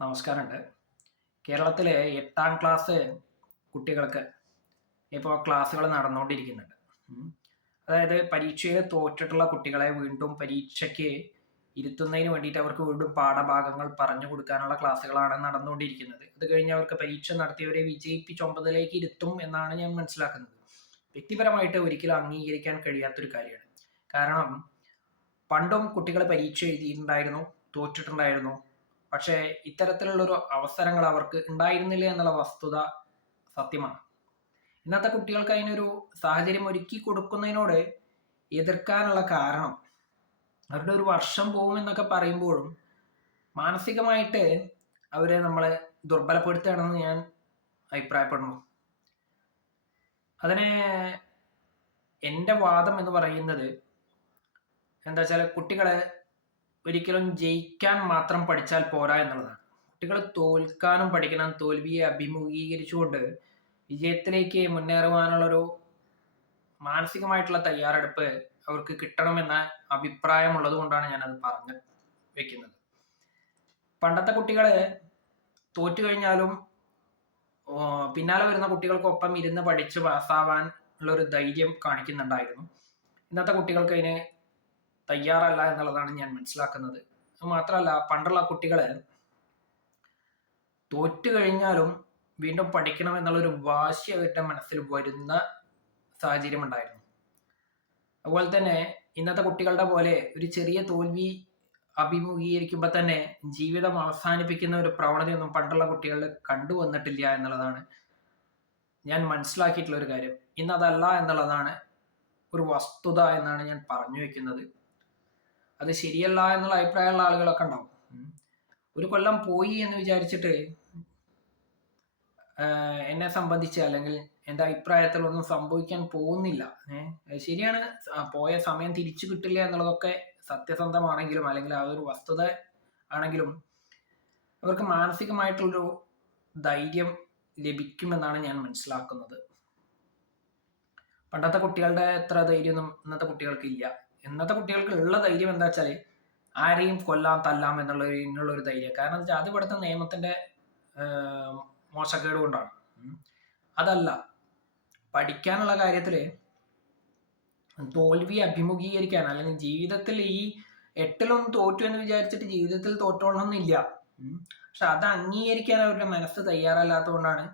നമസ്കാരമുണ്ട്. കേരളത്തിലെ 8ാം ക്ലാസ് കുട്ടികൾക്ക് ഇപ്പോൾ ക്ലാസ്സുകൾ നടന്നുകൊണ്ടിരിക്കുന്നുണ്ട്. ഉം. അതായത് പരീക്ഷയിൽ തോറ്റിട്ടുള്ള കുട്ടികളെ വീണ്ടും പരീക്ഷയ്ക്ക് ഇരുത്തുന്നതിന് വേണ്ടിയിട്ട് അവർക്ക് വീണ്ടും പാഠഭാഗങ്ങൾ പറഞ്ഞു കൊടുക്കാനുള്ള ക്ലാസ്സുകളാണ് നടന്നുകൊണ്ടിരിക്കുന്നത്. അത് കഴിഞ്ഞ് അവർക്ക് പരീക്ഷ നടത്തിയവരെ വിജയിപ്പിച്ച് 9ലേക്ക് ഇരുത്തും എന്നാണ് ഞാൻ മനസ്സിലാക്കുന്നത്. വ്യക്തിപരമായിട്ട് ഒരിക്കലും അംഗീകരിക്കാൻ കഴിയാത്തൊരു കാര്യമാണ്. കാരണം പണ്ടും കുട്ടികൾ പരീക്ഷ എഴുതിയിട്ടുണ്ടായിരുന്നു, തോറ്റിട്ടുണ്ടായിരുന്നു. പക്ഷേ ഇത്തരത്തിലുള്ളൊരു അവസരങ്ങൾ അവർക്ക് ഉണ്ടായിരുന്നില്ല എന്നുള്ള വസ്തുത സത്യമാണ്. ഇന്നത്തെ കുട്ടികൾക്ക് അതിനൊരു സാഹചര്യം ഒരുക്കി കൊടുക്കുന്നതിനോട് എതിർക്കാനുള്ള കാരണം അവരുടെ ഒരു വർഷം പോകുമെന്നൊക്കെ പറയുമ്പോഴും മാനസികമായിട്ട് അവരെ നമ്മളെ ദുർബലപ്പെടുത്തുകയാണെന്ന് ഞാൻ അഭിപ്രായപ്പെടുന്നു. അതിന് എൻ്റെ വാദം എന്ന് പറയുന്നത് എന്താ വെച്ചാൽ കുട്ടികളെ ഒരിക്കലും ജയിക്കാൻ മാത്രം പഠിച്ചാൽ പോരാ എന്നുള്ളതാണ്. കുട്ടികൾ തോൽക്കാനും പഠിക്കണം. തോൽവിയെ അഭിമുഖീകരിച്ചുകൊണ്ട് വിജയത്തിലേക്ക് മുന്നേറുവാനുള്ളൊരു മാനസികമായിട്ടുള്ള തയ്യാറെടുപ്പ് അവർക്ക് കിട്ടണമെന്ന അഭിപ്രായമുള്ളത് കൊണ്ടാണ് ഞാനത് പറഞ്ഞു വെക്കുന്നത്. പണ്ടത്തെ കുട്ടികൾ തോറ്റു കഴിഞ്ഞാലും പിന്നാലെ വരുന്ന കുട്ടികൾക്കൊപ്പം ഇരുന്ന് പഠിച്ച് പാസ്സാവാൻ ഉള്ളൊരു ധൈര്യം കാണിക്കുന്നുണ്ടായിരുന്നു. ഇന്നത്തെ കുട്ടികൾക്ക് അതിന് തയ്യാറല്ല എന്നുള്ളതാണ് ഞാൻ മനസ്സിലാക്കുന്നത്. മാത്രമല്ല, പണ്ടുള്ള കുട്ടികൾ തോറ്റു കഴിഞ്ഞാലും വീണ്ടും പഠിക്കണം എന്നുള്ളൊരു വാശി അവരുടെ മനസ്സിൽ വരുന്ന സാഹചര്യം ഉണ്ടായിരുന്നു. അതുപോലെ തന്നെ ഇന്നത്തെ കുട്ടികളുടെ പോലെ ഒരു ചെറിയ തോൽവി അഭിമുഖീകരിക്കുമ്പോൾ തന്നെ ജീവിതം അവസാനിപ്പിക്കുന്ന ഒരു പ്രവണതയൊന്നും പണ്ടുള്ള കുട്ടികളിൽ കണ്ടുവന്നിട്ടില്ല എന്നുള്ളതാണ് ഞാൻ മനസ്സിലാക്കിയിട്ടുള്ള ഒരു കാര്യം. ഇന്നതല്ല എന്നുള്ളതാണ് ഒരു വസ്തുത എന്നാണ് ഞാൻ പറഞ്ഞു വെക്കുന്നത്. അത് ശരിയല്ല എന്നുള്ള അഭിപ്രായമുള്ള ആളുകളൊക്കെ ഉണ്ടാവും. ഒരു കൊല്ലം പോയി എന്ന് വിചാരിച്ചിട്ട് എന്നെ സംബന്ധിച്ച് അല്ലെങ്കിൽ എൻ്റെ അഭിപ്രായത്തിൽ ഒന്നും സംഭവിക്കാൻ പോകുന്നില്ല. ശരിയാണ്, പോയ സമയം തിരിച്ചു കിട്ടില്ല എന്നുള്ളതൊക്കെ സത്യസന്ധമാണെങ്കിലും അല്ലെങ്കിൽ ആ ഒരു വസ്തുത ആണെങ്കിലും അവർക്ക് മാനസികമായിട്ടുള്ളൊരു ധൈര്യം ലഭിക്കുമെന്നാണ് ഞാൻ മനസ്സിലാക്കുന്നത്. പണ്ടത്തെ കുട്ടികളുടെ അത്ര ധൈര്യമൊന്നും ഇന്നത്തെ കുട്ടികൾക്ക് ഇല്ല. ഇന്നത്തെ കുട്ടികൾക്ക് ഉള്ള ധൈര്യം എന്താ വെച്ചാൽ ആരെയും കൊല്ലാം തല്ലാം എന്നുള്ളൊരു ധൈര്യം. കാരണം എന്താ വെച്ചാൽ അത് ഇവിടുത്തെ നിയമത്തിന്റെ മോശക്കേട് കൊണ്ടാണ്. അതല്ല, പഠിക്കാനുള്ള കാര്യത്തില് തോൽവി അഭിമുഖീകരിക്കാൻ അല്ലെങ്കിൽ ജീവിതത്തിൽ ഈ 8ലൊന്നും തോറ്റു എന്ന് വിചാരിച്ചിട്ട് ജീവിതത്തിൽ തോറ്റോളണമെന്നില്ല. പക്ഷെ അത് അംഗീകരിക്കാൻ അവരുടെ മനസ്സ് തയ്യാറല്ലാത്തതുകൊണ്ടാണ്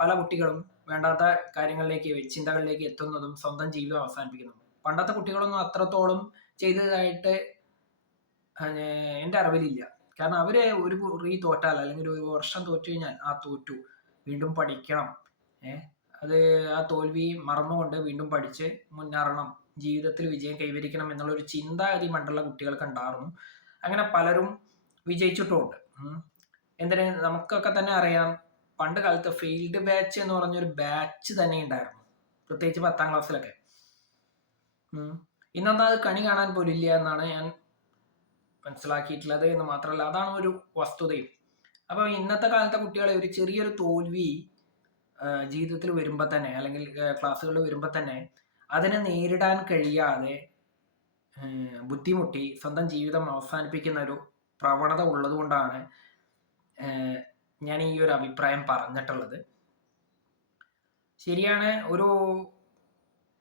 പല കുട്ടികളും വേണ്ടാത്ത കാര്യങ്ങളിലേക്ക് ചിന്തകളിലേക്ക് എത്തുന്നതും സ്വന്തം ജീവിതം അവസാനിപ്പിക്കുന്നതും. പണ്ടത്തെ കുട്ടികളൊന്നും അത്രത്തോളം ചെയ്തതായിട്ട് എൻ്റെ അറിവിലില്ല. കാരണം അവര് ഒരു കുറി തോറ്റാൽ അല്ലെങ്കിൽ ഒരു വർഷം തോറ്റു കഴിഞ്ഞാൽ തോറ്റു, വീണ്ടും പഠിക്കണം, അത് ആ തോൽവി മറന്നുകൊണ്ട് വീണ്ടും പഠിച്ച് മുന്നേറണം, ജീവിതത്തിൽ വിജയം കൈവരിക്കണം എന്നുള്ളൊരു ചിന്താഗതി പണ്ടുള്ള കുട്ടികൾക്ക് ഉണ്ടായിരുന്നു. അങ്ങനെ പലരും വിജയിച്ചിട്ടുമുണ്ട്. എന്തിന്, നമുക്കൊക്കെ തന്നെ അറിയാം, പണ്ട് കാലത്ത് ഫെയിൽഡ് ബാച്ച് എന്ന് പറഞ്ഞൊരു ബാച്ച് തന്നെ ഉണ്ടായിരുന്നു, പ്രത്യേകിച്ച് 10ാം ക്ലാസ്സിലൊക്കെ. ഇന്നൊന്നും അത് കണി കാണാൻ പോലും ഇല്ല എന്നാണ് ഞാൻ മനസ്സിലാക്കിയിട്ടുള്ളത്. എന്ന് മാത്രമല്ല, അതാണ് ഒരു വസ്തുതയും. അപ്പോൾ ഇന്നത്തെ കാലത്തെ കുട്ടികളെ ഒരു ചെറിയൊരു തോൽവി ജീവിതത്തിൽ വരുമ്പോൾ തന്നെ അല്ലെങ്കിൽ ക്ലാസ്സുകളിൽ വരുമ്പോൾ തന്നെ അതിനെ നേരിടാൻ കഴിയാതെ ബുദ്ധിമുട്ടി സ്വന്തം ജീവിതം അവസാനിപ്പിക്കുന്ന ഒരു പ്രവണത ഉള്ളത് കൊണ്ടാണ് ഞാൻ ഈ ഒരു അഭിപ്രായം പറഞ്ഞിട്ടുള്ളത്. ശരിയാണ്, ഒരു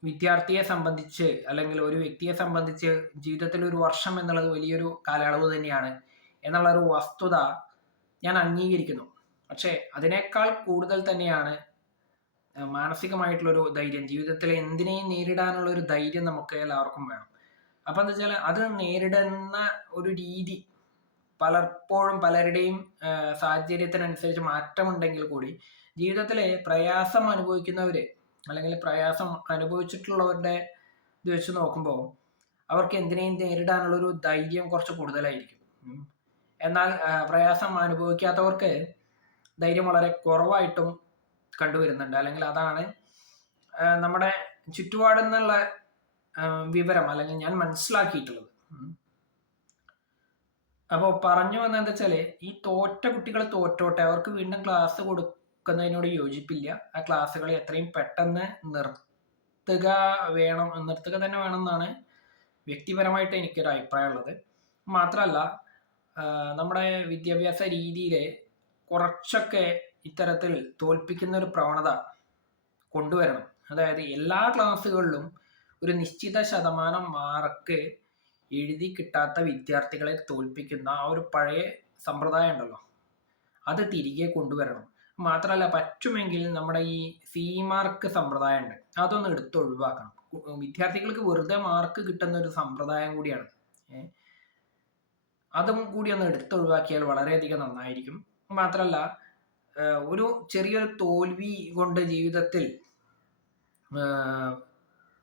വിദ്യാർത്ഥിയെ സംബന്ധിച്ച് അല്ലെങ്കിൽ ഒരു വ്യക്തിയെ സംബന്ധിച്ച് ജീവിതത്തിൽ ഒരു വർഷം എന്നുള്ളത് വലിയൊരു കാലയളവ് തന്നെയാണ് എന്നുള്ള ഒരു വസ്തുത ഞാൻ അംഗീകരിക്കുന്നു. പക്ഷേ അതിനേക്കാൾ കൂടുതൽ തന്നെയാണ് മാനസികമായിട്ടുള്ളൊരു ധൈര്യം, ജീവിതത്തിലെ എന്തിനേയും നേരിടാനുള്ള ഒരു ധൈര്യം നമുക്ക് എല്ലാവർക്കും വേണം. അപ്പം എന്താ വെച്ചാൽ അത് നേരിടുന്ന ഒരു രീതി പലപ്പോഴും പലരുടെയും സാഹചര്യത്തിനനുസരിച്ച് മാറ്റമുണ്ടെങ്കിൽ കൂടി ജീവിതത്തിലെ പ്രയാസം അനുഭവിക്കുന്നവര് അല്ലെങ്കിൽ പ്രയാസം അനുഭവിച്ചിട്ടുള്ളവരുടെ ഇത് വെച്ച് നോക്കുമ്പോൾ അവർക്ക് എന്തിനേയും നേരിടാനുള്ളൊരു ധൈര്യം കുറച്ച് കൂടുതലായിരിക്കും. എന്നാൽ പ്രയാസം അനുഭവിക്കാത്തവർക്ക് ധൈര്യം വളരെ കുറവായിട്ടും കണ്ടുവരുന്നുണ്ട്. അല്ലെങ്കിൽ അതാണ് നമ്മുടെ ചുറ്റുപാടെന്നുള്ള വിവരം അല്ലെങ്കിൽ ഞാൻ മനസ്സിലാക്കിയിട്ടുള്ളത്. അപ്പോൾ പറഞ്ഞു വന്നത് എന്താ വെച്ചാൽ, ഈ തോറ്റ കുട്ടികൾ തോറ്റോട്ടെ, അവർക്ക് വീണ്ടും ക്ലാസ് കൊടുക്കുന്നതിനോട് യോജിപ്പില്ല. ആ ക്ലാസ്സുകൾ എത്രയും പെട്ടെന്ന് നിർത്തുക തന്നെ വേണം എന്നാണ് വ്യക്തിപരമായിട്ട് എനിക്കൊരു അഭിപ്രായം ഉള്ളത്. മാത്രമല്ല, നമ്മുടെ വിദ്യാഭ്യാസ രീതിയിൽ കുറച്ചൊക്കെ ഇത്തരത്തിൽ തോൽപ്പിക്കുന്ന ഒരു പ്രവണത കൊണ്ടുവരണം. അതായത് എല്ലാ ക്ലാസ്സുകളിലും ഒരു നിശ്ചിത ശതമാനം മാർക്ക് എഴുതി കിട്ടാത്ത വിദ്യാർത്ഥികളെ തോൽപ്പിക്കുന്ന ആ ഒരു പഴയ സമ്പ്രദായം ഉണ്ടല്ലോ, അത് തിരികെ കൊണ്ടുവരണം. മാത്രമല്ല, പറ്റുമെങ്കിൽ നമ്മുടെ ഈ സി മാർക്ക് സമ്പ്രദായം ഉണ്ട്, അതൊന്ന് ഒഴിവാക്കണം. വിദ്യാർത്ഥികൾക്ക് വെറുതെ മാർക്ക് കിട്ടുന്ന ഒരു സമ്പ്രദായം കൂടിയാണ്. അതും കൂടി ഒന്ന് ഒഴിവാക്കിയാൽ വളരെയധികം നന്നായിരിക്കും. മാത്രമല്ല, ഒരു ചെറിയൊരു തോൽവി കൊണ്ട് ജീവിതത്തിൽ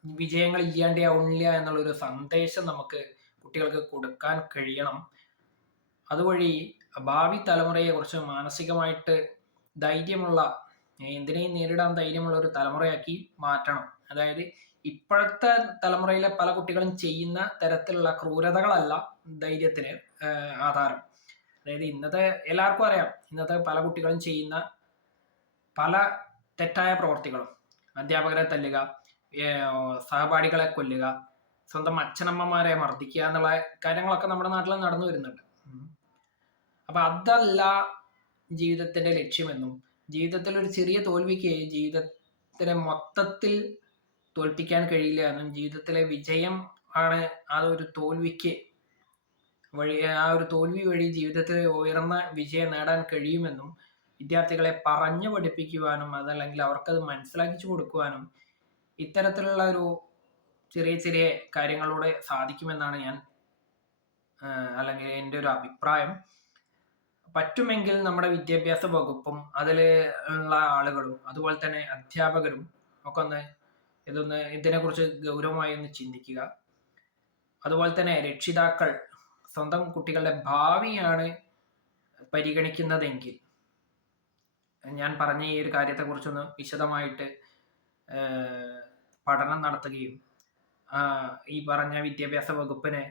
വിജയങ്ങൾ ഇല്ലാണ്ടാവില്ല എന്നുള്ളൊരു സന്ദേശം നമുക്ക് കുട്ടികൾക്ക് കൊടുക്കാൻ കഴിയണം. അതുവഴി ഭാവി തലമുറയെ കുറിച്ച് മാനസികമായിട്ട് ധൈര്യമുള്ള, എന്തിനേയും നേരിടാൻ ധൈര്യമുള്ള ഒരു തലമുറയാക്കി മാറ്റണം. അതായത് ഇപ്പോഴത്തെ തലമുറയിലെ പല കുട്ടികളും ചെയ്യുന്ന തരത്തിലുള്ള ക്രൂരതകളല്ല ധൈര്യത്തിന് ആധാരം. അതായത് ഇന്നത്തെ എല്ലാവർക്കും അറിയാം, ഇന്നത്തെ പല കുട്ടികളും ചെയ്യുന്ന പല തെറ്റായ പ്രവർത്തികളും, അധ്യാപകരെ തല്ലുക, സഹപാഠികളെ കൊല്ലുക, സ്വന്തം അച്ഛനമ്മമാരെ മർദ്ദിക്കുക എന്നുള്ള കാര്യങ്ങളൊക്കെ നമ്മുടെ നാട്ടിൽ നടന്നു വരുന്നുണ്ട്. അപ്പൊ അതല്ല ജീവിതത്തിന്റെ ലക്ഷ്യമെന്നും, ജീവിതത്തിൽ ഒരു ചെറിയ തോൽവിക്ക് ജീവിതത്തിനെ മൊത്തത്തിൽ തോൽപ്പിക്കാൻ കഴിയില്ല എന്നും, ജീവിതത്തിലെ വിജയം ആണ് ആ ഒരു തോൽവിക്ക് വഴി, ആ ഒരു തോൽവി വഴി ജീവിതത്തിൽ ഉയർന്ന വിജയം നേടാൻ കഴിയുമെന്നും വിദ്യാർത്ഥികളെ പറഞ്ഞു പഠിപ്പിക്കുവാനും അതല്ലെങ്കിൽ അവർക്കത് മനസ്സിലാക്കിച്ചു കൊടുക്കുവാനും ഇത്തരത്തിലുള്ള ഒരു ചെറിയ ചെറിയ കാര്യങ്ങളിലൂടെ സാധിക്കുമെന്നാണ് ഞാൻ അല്ലെങ്കിൽ എൻ്റെ ഒരു അഭിപ്രായം. പറ്റുമെങ്കിൽ നമ്മുടെ വിദ്യാഭ്യാസ വകുപ്പും അതിൽ ഉള്ള ആളുകളും അതുപോലെ തന്നെ അധ്യാപകരും ഒക്കെ ഇതിനെക്കുറിച്ച് ഗൗരവമായി ഒന്ന് ചിന്തിക്കുക. അതുപോലെ തന്നെ രക്ഷിതാക്കൾ സ്വന്തം കുട്ടികളുടെ ഭാവിയാണ് പരിഗണിക്കുന്നതെങ്കിൽ ഞാൻ പറഞ്ഞ ഈ ഒരു കാര്യത്തെക്കുറിച്ചൊന്ന് വിശദമായിട്ട് പഠനം നടത്തുകയും ഈ പറഞ്ഞ വിദ്യാഭ്യാസ വകുപ്പിന്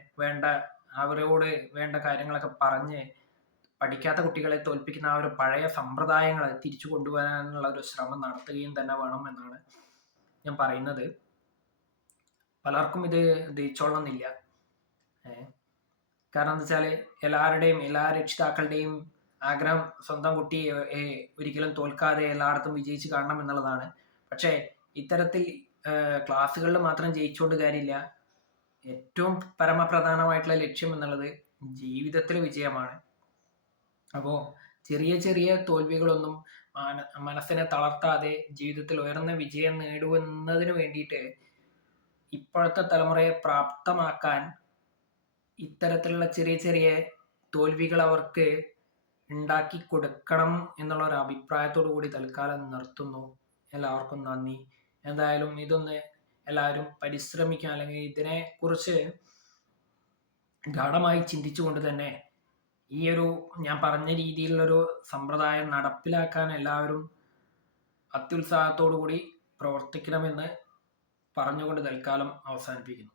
അവരോട് വേണ്ട കാര്യങ്ങളൊക്കെ പറഞ്ഞ് പഠിക്കാത്ത കുട്ടികളെ തോൽപ്പിക്കുന്ന ആ ഒരു പഴയ സമ്പ്രദായങ്ങൾ തിരിച്ചു കൊണ്ടുവരാനുള്ള ഒരു ശ്രമം നടത്തുകയും തന്നെ വേണം എന്നാണ് ഞാൻ പറയുന്നത്. പലർക്കും ഇത് ദഹിച്ചോളണമെന്നില്ല. കാരണം എന്താ വെച്ചാൽ എല്ലാ രക്ഷിതാക്കളുടെയും ആഗ്രഹം സ്വന്തം കുട്ടി ഒരിക്കലും തോൽക്കാതെ എല്ലായിടത്തും വിജയിച്ച് കാണണം എന്നുള്ളതാണ്. പക്ഷേ ഇത്തരത്തിൽ ക്ലാസ്സുകളിൽ മാത്രം ജയിച്ചുകൊണ്ട് കാര്യമില്ല. ഏറ്റവും പരമപ്രധാനമായിട്ടുള്ള ലക്ഷ്യം എന്നുള്ളത് ജീവിതത്തിലെ വിജയമാണ്. അപ്പോൾ ചെറിയ ചെറിയ തോൽവികളൊന്നും മനസ്സിനെ തളർത്താതെ ജീവിതത്തിൽ ഉയർന്ന വിജയം നേടുന്നതിന് വേണ്ടിയിട്ട് ഇപ്പോഴത്തെ തലമുറയെ പ്രാപ്തമാക്കാൻ ഇത്തരത്തിലുള്ള ചെറിയ ചെറിയ തോൽവികൾ അവർക്ക് ഉണ്ടാക്കി കൊടുക്കണം എന്നുള്ള ഒരു അഭിപ്രായത്തോടു കൂടി തൽക്കാലം നിർത്തുന്നു. എല്ലാവർക്കും നന്ദി. എന്തായാലും ഇതൊന്ന് എല്ലാവരും പരിശ്രമിക്കുക, അല്ലെങ്കിൽ ഇതിനെ കുറിച്ച് ഗാഢമായി ചിന്തിച്ചുകൊണ്ട് തന്നെ ഈ ഒരു ഞാൻ പറഞ്ഞ രീതിയിലുള്ളൊരു സമ്പ്രദായം നടപ്പിലാക്കാൻ എല്ലാവരും അത്യുത്സാഹത്തോടു കൂടി പ്രവർത്തിക്കണമെന്ന് പറഞ്ഞുകൊണ്ട് തൽക്കാലം അവസാനിപ്പിക്കുന്നു.